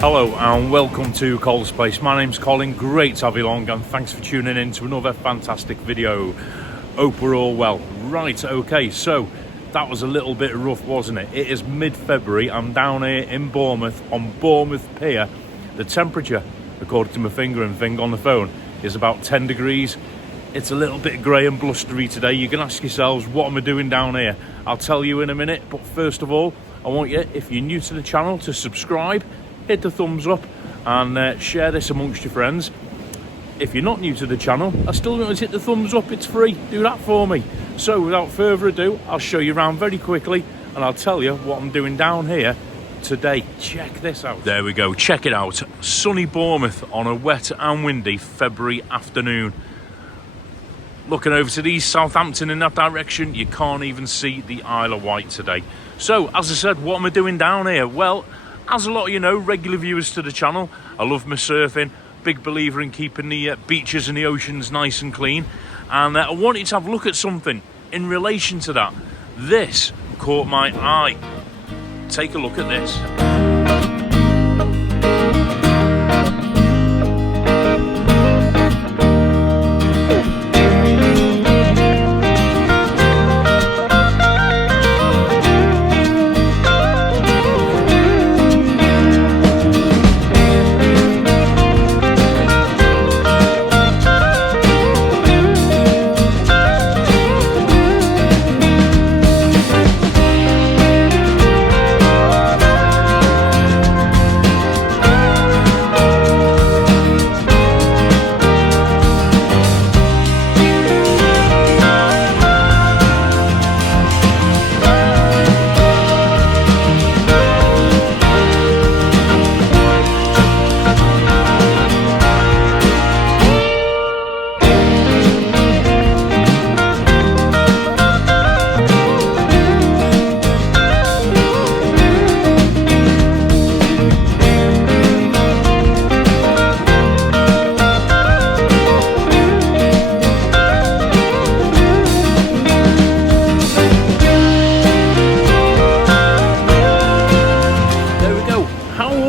Hello and welcome to Cold Space. My name's Colin, great to have you along and thanks for tuning in to another fantastic video. Hope we're all well. Right, okay, so that was a little bit rough, wasn't it? It is mid-February, I'm down here in Bournemouth on Bournemouth Pier. The temperature, according to my finger and thing on the phone, is about 10 degrees. It's a little bit grey and blustery today. You can ask yourselves, what am I doing down here? I'll tell you in a minute, but first of all, I want you, if you're new to the channel, to subscribe, hit the thumbs up and share this amongst your friends. If you're not new to the channel, I still want you to hit the thumbs up, it's free, do that for me. So without further ado, I'll show you around very quickly and I'll tell you what I'm doing down here today. Check this out. There we go, check it out. Sunny Bournemouth on a wet and windy February afternoon. Looking over to the east, Southampton in that direction, you can't even see the Isle of Wight today. So, as I said, what am I doing down here? Well, as a lot of you know, regular viewers to the channel, I love my surfing, big believer in keeping the beaches and the oceans nice and clean. And I wanted to have a look at something in relation to that. This caught my eye. Take a look at this.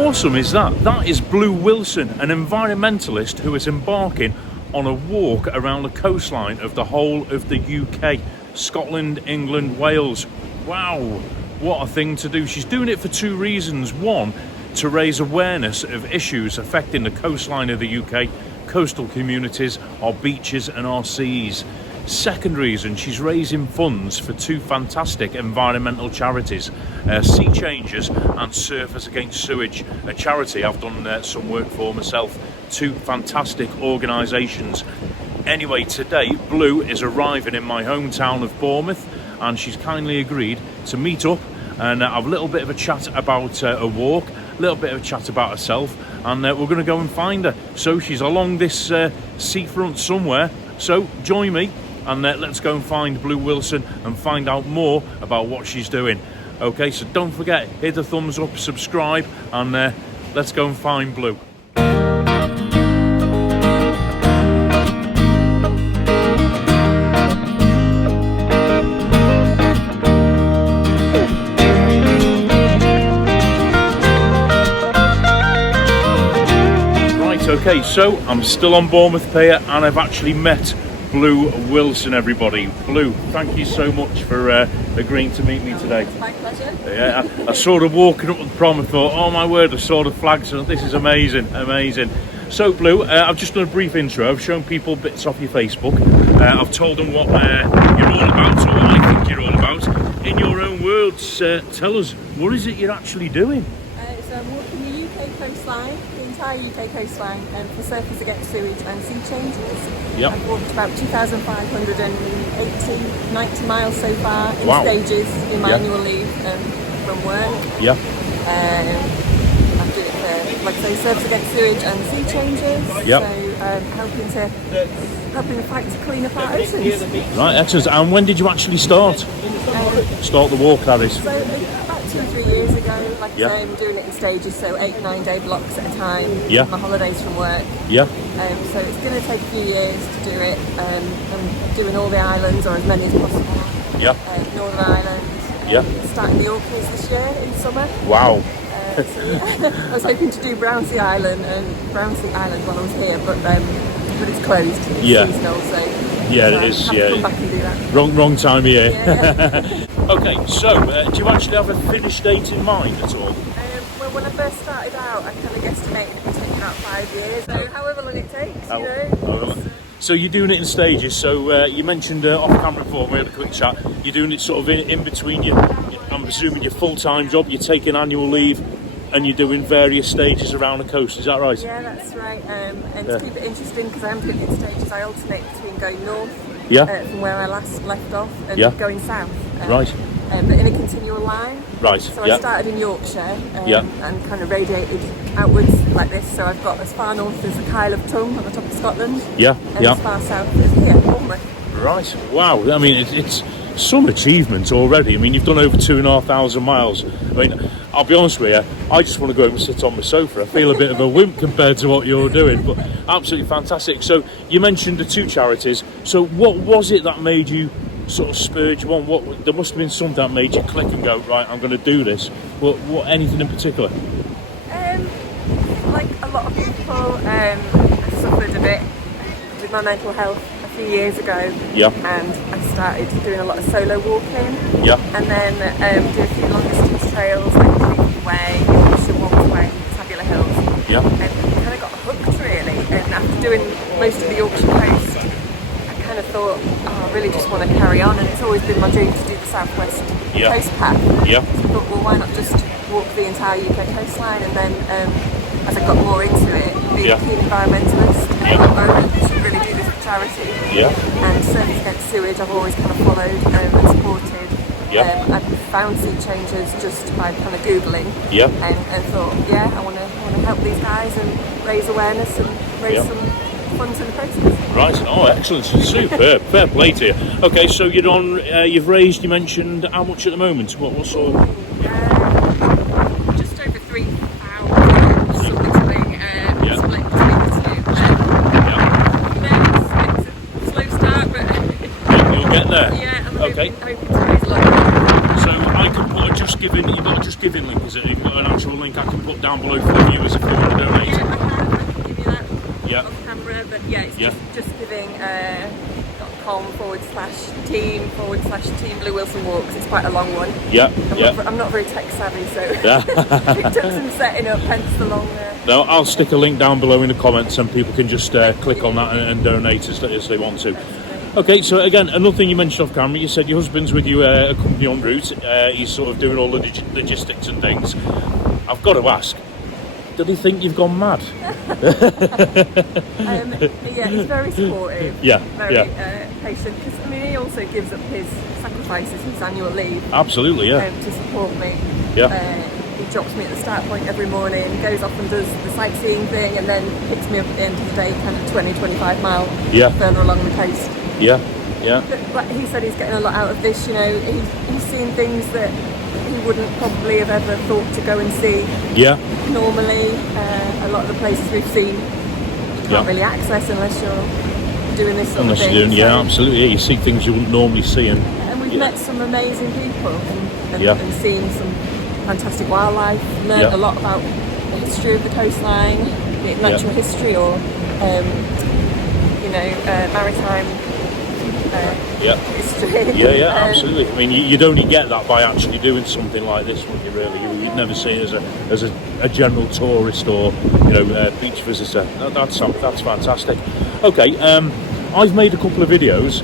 Awesome is that? That is Blue Wilson, an environmentalist who is embarking on a walk around the coastline of the whole of the UK, Scotland, England, Wales. Wow, what a thing to do. She's doing it for two reasons. One, to raise awareness of issues affecting the coastline of the UK, coastal communities, our beaches and our seas. Second reason, she's raising funds for two fantastic environmental charities, Sea Changers and Surfers Against Sewage, a charity I've done some work for myself. Two fantastic organisations. Anyway, today Blue is arriving in my hometown of Bournemouth and she's kindly agreed to meet up and have a little bit of a chat about a walk, a little bit of a chat about herself, and we're going to go and find her. So she's along this seafront somewhere, so join me. And let's go and find Blue Wilson and find out more about what she's doing. Okay, so don't forget, hit the thumbs up, subscribe, and let's go and find Blue. Right, okay, so I'm still on Bournemouth Pier and I've actually met Blue Wilson, everybody. Blue, thank you so much for agreeing to meet me today. It's my pleasure. Yeah, I sort of walking up the prom and thought, oh my word, I saw the flags and this is amazing, amazing. So Blue, I've just done a brief intro. I've shown people bits off your Facebook. I've told them what you're all about, or what I think you're all about. In your own words, tell us, what is it you're actually doing? So I'm walking the UK coastline, the entire UK coastline, for Surfers Against Sewage and Sea Changers. Yep. I've walked about 2,580, 90 miles so far in stages in my annual leave from work. Yeah. I'm doing it for, like I say, Surfers Against Sewage and Sea Changers. Yep. So helping the fight to clean up our oceans. Right, excellent. And when did you actually start? Start the walk, that is. So about 2 or 3 years ago, like I say, I'm doing it in stages, so 8-9 day blocks at a time. Yeah. My holidays from work. Yeah. So it's going to take a few years to do it. I'm doing all the islands, or as many as possible. Yeah. Northern Ireland. Yeah. Starting the Orcas this year in summer. Wow. I was hoping to do Brownsea Island while I was here, but it's closed. It's seasonal, so it is. I have to come back and do that. Wrong time of year. Yeah. Okay, so do you actually have a finish date in mind at all? Well, when I first started out, I kind of guesstimated it would take about 5 years. So however long it takes, you know. So you're doing it in stages. So you mentioned off camera before we had a quick chat. You're doing it sort of in between your, I'm presuming your full-time job. You're taking annual leave, and you're doing various stages around the coast. Is that right? Yeah, that's right. And to keep it interesting, because I am doing it in stages, I alternate between going north from where I last left off and going south. Right. But in a continual line. Right. So I started in Yorkshire and kind of radiated outwards like this. So I've got as far north as the Kyle of Tongue on the top of Scotland. And as far south as here, Bournemouth. Right. Wow. I mean, it's some achievement already. I mean, you've done over 2,500 miles. I mean, I'll be honest with you, I just want to go home and sit on my sofa. I feel a bit of a wimp compared to what you're doing, but absolutely fantastic. So you mentioned the 2 charities. So what was it that made you sort of spurred you on? There must have been something that made you click and go, right, I'm going to do this. What anything in particular? Like a lot of people, I suffered a bit with my mental health a few years ago. And I started doing a lot of solo walking. And then do a few long distance trails like Creepy Way, Yorkshire Walkway, Tabular Hills. And kind of got hooked really. And after doing most of the Yorkshire coast, I kind of thought, I really just want to carry on, and it's always been my dream to do the southwest coast path. So I thought, well, why not just walk the entire UK coastline? And then as I got more into it, being a keen environmentalist, I thought, I should really do this for charity. And Surfers Against Sewage, I've always kind of followed and supported. I found Sea Changers just by kind of Googling, and thought, I want to help these guys and raise awareness and raise some funds in the process. Right. Oh, excellent. Superb. Fair play to you. Okay, so you're on. You've raised. You mentioned how much at the moment? What sort? Just over 3,000 something. Split between the two. It's a slow start, but you'll get there. I'm hoping to raise a lot. So I can put a Just Giving. You've got a Just Giving link, is it? You've got an actual link I can put down below for the viewers if they want to donate. I can give you that off camera, but it's justgiving.com/team/Team Blue Wilson Walks. It's quite a long one. I'm not very tech savvy, so it took some setting up, hence the long. No, I'll stick a link down below in the comments, and people can just click on that and donate as they want to. Okay, so again, another thing you mentioned off camera, you said your husband's with you a company en route. He's sort of doing all the logistics and things. I've got to ask, did he think you've gone mad? He's very supportive. Very patient, because he also gives up his sacrifices, his annual leave. Absolutely, to support me. He drops me at the start point every morning, goes off and does the sightseeing thing, and then picks me up at the end of the day, kind of 20-25 mile further along the coast. But like he said, he's getting a lot out of this. You know, he's seeing things that he wouldn't probably have ever thought to go and see. Normally, a lot of the places we've seen you can't really access unless you're doing this sort of thing. Absolutely. You see things you wouldn't normally see, and we've met some amazing people and seen some fantastic wildlife. Learned a lot about the history of the coastline, be it natural history or maritime. History. Absolutely. I mean, you'd only get that by actually doing something like this, wouldn't you? Really, you'd never see it as a general tourist or beach visitor. That's fantastic. Okay, I've made a couple of videos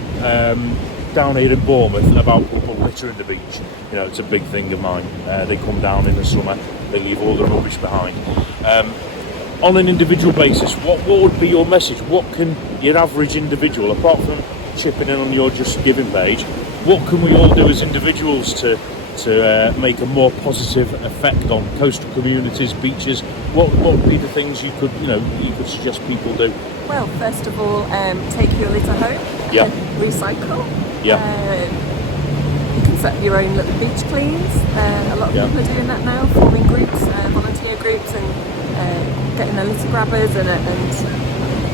down here in Bournemouth about people littering the beach. You know, it's a big thing of mine. They come down in the summer, they leave all the rubbish behind. On an individual basis, what would be your message? What can your average individual, apart from chipping in on your Just Giving page, what can we all do as individuals to make a more positive effect on coastal communities, beaches? What would be the things you could suggest people do? Well, first of all, take your litter home. Recycle. You can set your own little beach cleans. A lot of people are doing that now, forming groups, volunteer groups, and getting their litter grabbers and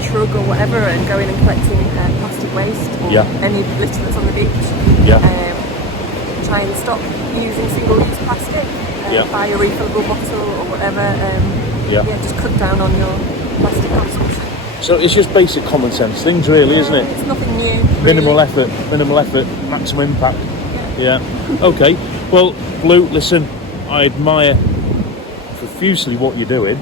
shrug or whatever, and going and collecting plastic waste or any litter that's on the beach. Try and stop using single-use plastic. buy a refillable bottle or whatever. Just cut down on your plastic bottles. So it's just basic common sense things, really, isn't it? It's nothing new. Really. Minimal effort, maximum impact. Yeah. Okay. Well, Blue, listen, I admire profusely what you're doing.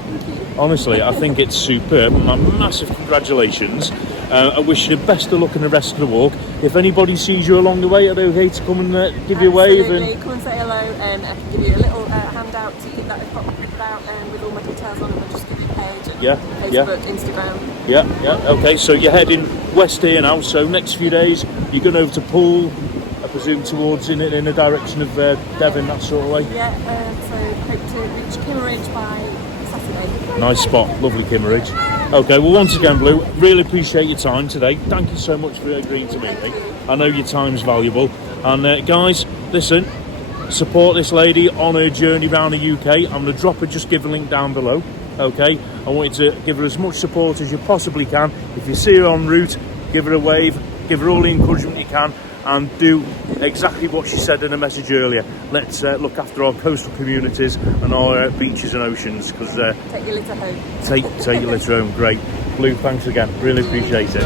Honestly, I think it's superb. My massive congratulations. I wish you the best of luck in the rest of the walk. If anybody sees you along the way, are they okay to come and give you a wave? Absolutely, come and say hello, and I can give you a little handout to keep that printed out with all my details on it, and just give you a page. Facebook, Instagram. Yeah. Okay, so you're heading west here now. So next few days, you're going over to Poole, I presume, towards in the direction of Devon, that sort of way. Yeah. So hope to reach Kimmeridge by Saturday. Nice spot, lovely Kimmeridge. Okay, well, once again, Blue, really appreciate your time today. Thank you so much for agreeing to meet me. I know your time's valuable. And guys, listen, support this lady on her journey around the UK. I'm going to drop her, just give a link down below. Okay, I want you to give her as much support as you possibly can. If you see her en route, give her a wave, give her all the encouragement you can, and do exactly what she said in her message earlier. Let's look after our coastal communities and our beaches and oceans, because take your litter home. Take your litter home. Great. Blue, thanks again, really appreciate it.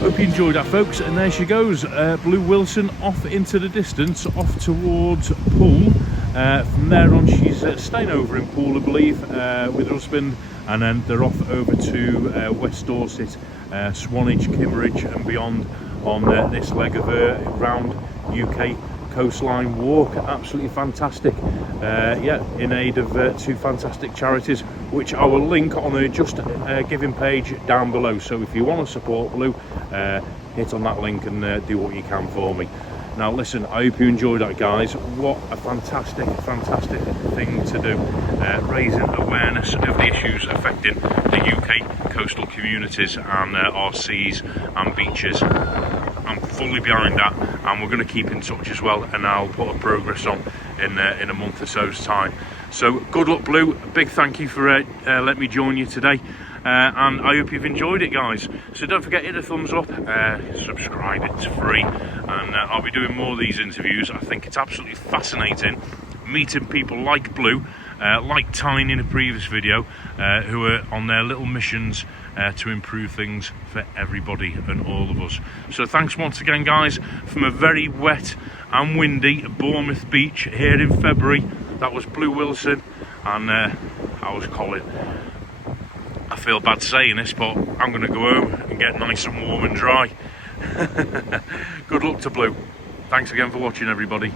Hope you enjoyed that, folks, and there she goes, Blue Wilson off into the distance, off towards Poole. From there on, she's staying over in Poole, I believe, with her husband, and then they're off over to West Dorset, Swanage, Kimmeridge and beyond on this leg of a round UK coastline walk. Absolutely fantastic. In aid of two fantastic charities, which I will link on the Just Giving page down below. So if you want to support Blue, hit on that link and do what you can for me. Now listen, I hope you enjoyed that, guys. What a fantastic thing to do, raising awareness of the issues affecting the UK coastal communities and our seas and beaches. I'm fully behind that, and we're going to keep in touch as well, and I'll put a progress on in a month or so's time. So good luck, Blue. A big thank you for letting me join you today, and I hope you've enjoyed it, guys. So don't forget, hit a thumbs up, subscribe, it's free, and I'll be doing more of these interviews. I think it's absolutely fascinating meeting people like Blue, like Tyne in a previous video, who are on their little missions to improve things for everybody and all of us. So thanks once again, guys, from a very wet and windy Bournemouth beach here in February. That was Blue Wilson, and I was Colin. I feel bad saying this, but I'm going to go home and get nice and warm and dry. Good luck to Blue. Thanks again for watching, everybody.